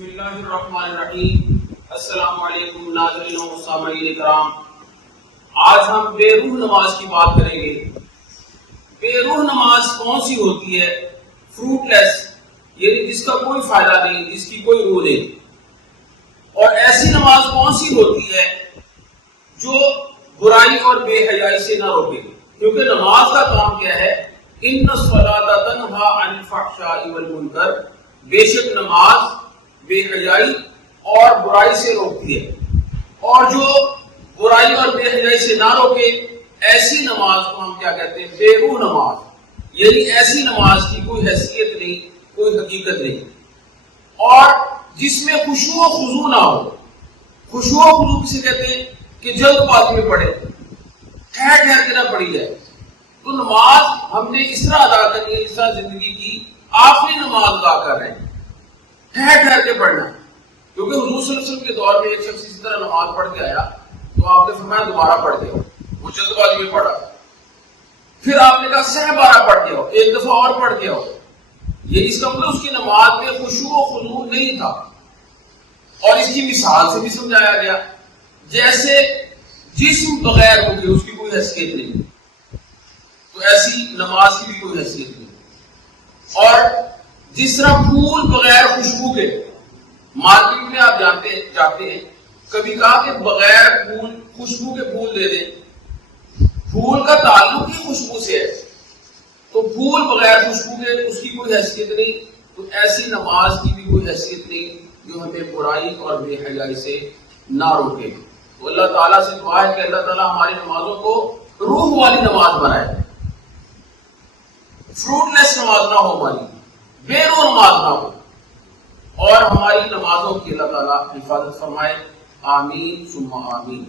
بسم اللہ الرحمن الرحیم۔ السلام علیکم ناظرین و سامعین کرام، آج ہم بے روح نماز کی بات کریں گے۔ بے روح نماز کون سی ہوتی ہے؟ فروٹ لیس، یعنی جس کا کوئی فائدہ نہیں، جس کی کوئی روح نہیں۔ اور ایسی نماز کون سی ہوتی ہے جو برائی اور بے حیائی سے نہ روکے، کیونکہ نماز کا کام کیا ہے؟ ان الصلاۃ تنہی عن الفحشاء والمنکر، بے شک نماز بے حیائی اور برائی سے روکتی ہے، اور جو برائی اور بے حیائی سے نہ روکے ایسی نماز کو ہم کیا کہتے ہیں؟ بے روح نماز، یعنی ایسی نماز کی کوئی حیثیت نہیں، کوئی حقیقت نہیں، اور جس میں خشوع و خضوع نہ ہو۔ خشوع و خضوع کسے کہتے ہیں؟ کہ جلد بازی میں پڑھے، ٹھہر ٹھہر کے نہ پڑھی جائے۔ تو نماز ہم نے اس طرح ادا کرنی ہے، اس طرح زندگی کی آخری نماز ادا کر رہے ہیں، ٹھہر ٹھہر کے پڑھنا ہے۔ کیونکہ حضور صلی اللہ علیہ وسلم کے دور میں ایک شخص اسی طرح نماز پڑھ کے آیا تو آپ نے فرمایا دوبارہ پڑھ کے آؤ، وہ جلد بازی میں پڑھا۔ پھر آپ نے کہا سہ بارہ پڑھ کے آؤ، ایک دفعہ اور پڑھ کے آؤ۔ یہ اس کا مطلب اس کی نماز میں خشوع و خضوع نہیں تھا۔ اور اس کی مثال سے بھی سمجھایا گیا، جیسے جسم بغیر روح کے اس کی کوئی حیثیت نہیں، تو ایسی نماز کی بھی کوئی حیثیت نہیں۔ اور جس طرح پھول بغیر خوشبو کے، مارکیٹ میں آپ جاتے ہیں، کبھی کہا کہ بغیر پھول خوشبو کے پھول دے دیں، پھول کا تعلق ہی خوشبو سے ہے، تو پھول بغیر خوشبو کے اس کی کوئی حیثیت نہیں، تو ایسی نماز کی بھی کوئی حیثیت نہیں جو ہمیں برائی اور بے حیائی سے نہ روکے۔ تو اللہ تعالیٰ سے دعا ہے کہ اللہ تعالیٰ ہماری نمازوں کو روح والی نماز بنائے، فروٹ لیس نماز نہ ہو، ہماری بے روح نماز نہ ہو، اور ہماری نمازوں کی اللہ تعالیٰ حفاظت فرمائے۔ آمین ثم آمین۔